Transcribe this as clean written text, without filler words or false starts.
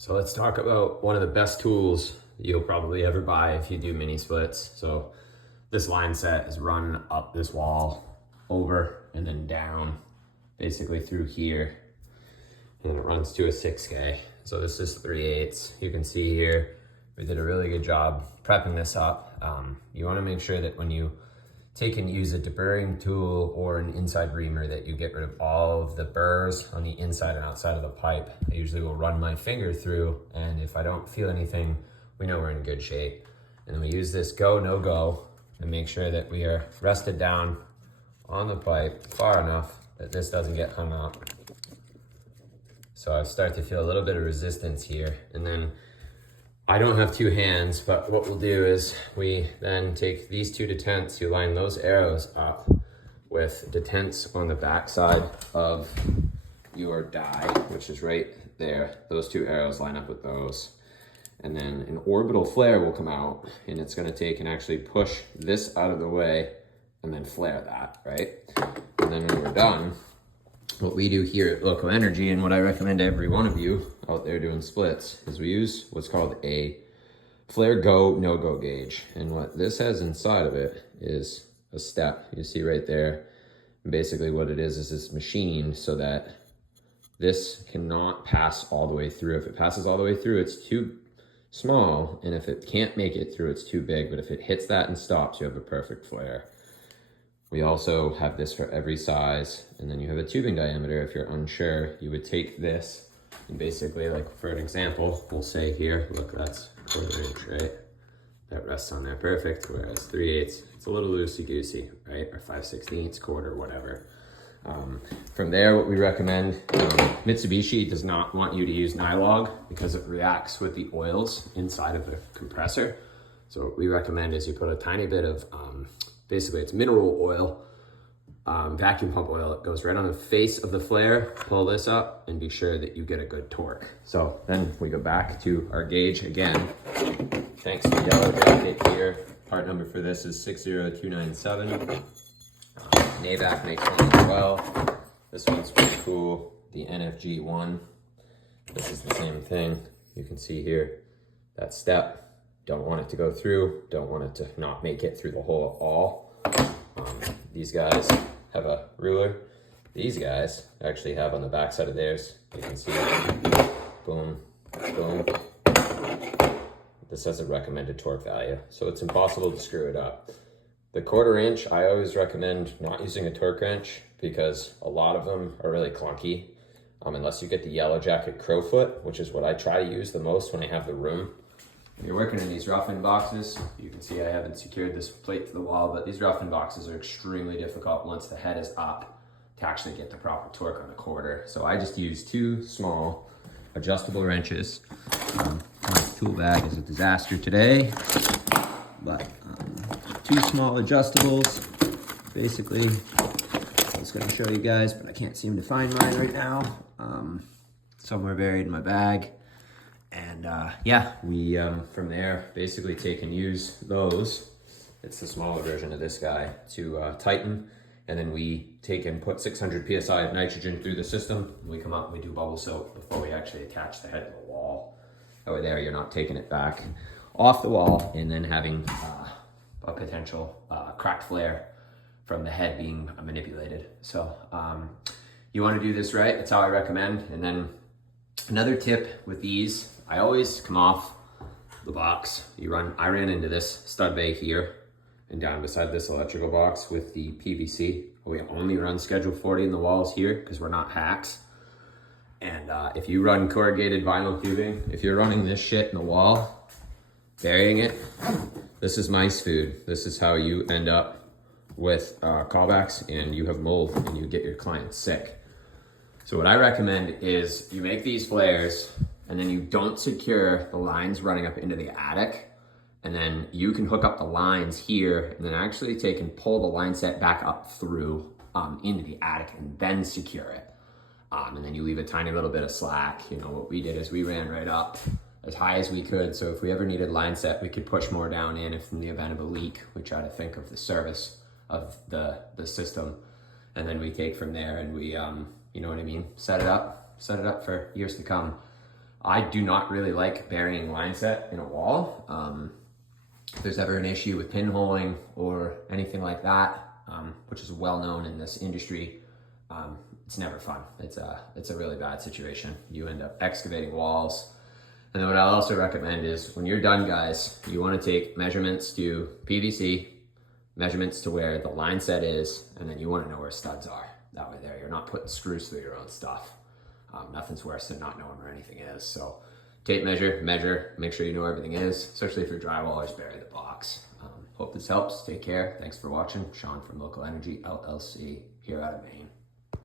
So let's talk about one of the best tools you'll probably ever buy if you do mini splits. So this line set is run up this wall, over and then down, basically through here. And it runs to a 6K. So this is 3/8. You can see here, we did a really good job prepping this up. You wanna make sure that when you take and use a deburring tool or an inside reamer that you get rid of all of the burrs on the inside and outside of the pipe. I usually will run my finger through, and if I don't feel anything, we know we're in good shape. And then we use this go, no go, and make sure that we are rested down on the pipe far enough that this doesn't get hung up. So I start to feel a little bit of resistance here. And then I don't have two hands, but what we'll do is we then take these two detents, you line those arrows up with detents on the back side of your die, which is right there. Those two arrows line up with those. And then an orbital flare will come out, and it's gonna take and actually push this out of the way and then flare that, right? And then when we're done, what we do here at Local Energy, and what I recommend to every one of you out there doing splits, is we use what's called a flare go, no go gauge. And what this has inside of it is a step, you see right there. And basically what it is this machine so that this cannot pass all the way through. If it passes all the way through, it's too small, and if it can't make it through, it's too big. But if it hits that and stops, you have a perfect flare. We also have this for every size, and then you have a tubing diameter. If you're unsure, you would take this and basically, like for an example, we'll say here, look, that's 1/4 inch, right? That rests on there perfect, whereas 3/8, it's a little loosey-goosey, right? Or 5/16, quarter, whatever. From there, what we recommend, Mitsubishi does not want you to use Nylog because it reacts with the oils inside of the compressor. So what we recommend is you put a tiny bit of, basically it's mineral oil, vacuum pump oil. It goes right on the face of the flare. Pull this up and be sure that you get a good torque. So then we go back to our gauge again. Thanks to Yellow Jacket here. Part number for this is 60297. NAVAC makes one as well. This one's pretty cool. The NFG one. This is the same thing. You can see here that step. Don't want it to go through. Don't want it to not make it through the hole at all. These guys have a ruler. These guys actually have on the back side of theirs. You can see, boom, boom. This has a recommended torque value, so it's impossible to screw it up. The 1/4 inch, I always recommend not using a torque wrench because a lot of them are really clunky. Unless you get the Yellow Jacket Crowfoot, which is what I try to use the most when I have the room. When you're working in these rough-in boxes, you can see I haven't secured this plate to the wall, but these rough-in boxes are extremely difficult once the head is up to actually get the proper torque on a 1/4. So I just use two small adjustable wrenches. My tool bag is a disaster today, but two small adjustables. Basically, I was gonna show you guys, but I can't seem to find mine right now. Somewhere buried in my bag. And yeah, we from there basically take and use those. It's the smaller version of this guy to tighten. And then we take and put 600 PSI of nitrogen through the system. We come up and we do bubble soak before we actually attach the head to the wall. Over there, you're not taking it back off the wall and then having a potential cracked flare from the head being manipulated. So you wanna do this right, that's how I recommend. And then another tip with these, I always come off the box. I ran into this stud bay here and down beside this electrical box with the PVC. We only run schedule 40 in the walls here because we're not hacks. And if you run corrugated vinyl tubing, if you're running this shit in the wall, burying it, this is mice food. This is how you end up with callbacks and you have mold and you get your clients sick. So what I recommend is you make these flares and then you don't secure the lines running up into the attic. And then you can hook up the lines here and then actually take and pull the line set back up through into the attic and then secure it. And then you leave a tiny little bit of slack. You know, what we did is we ran right up as high as we could. So if we ever needed line set, we could push more down in. If in the event of a leak, we try to think of the service of the system. And then we take from there and we, you know what I mean? Set it up for years to come. I do not really like burying line set in a wall. If there's ever an issue with pinholing or anything like that, which is well known in this industry, it's never fun. It's a really bad situation. You end up excavating walls. And then what I'll also recommend is when you're done, guys, you want to take measurements to PVC, measurements to where the line set is, and then you want to know where studs are. That way there, you're not putting screws through your own stuff. Nothing's worse than not knowing where anything is. So tape measure, make sure you know where everything is, especially if you're drywall, always bury the box. Hope this helps. Take care. Thanks for watching. Sean from Local Energy LLC here out of Maine.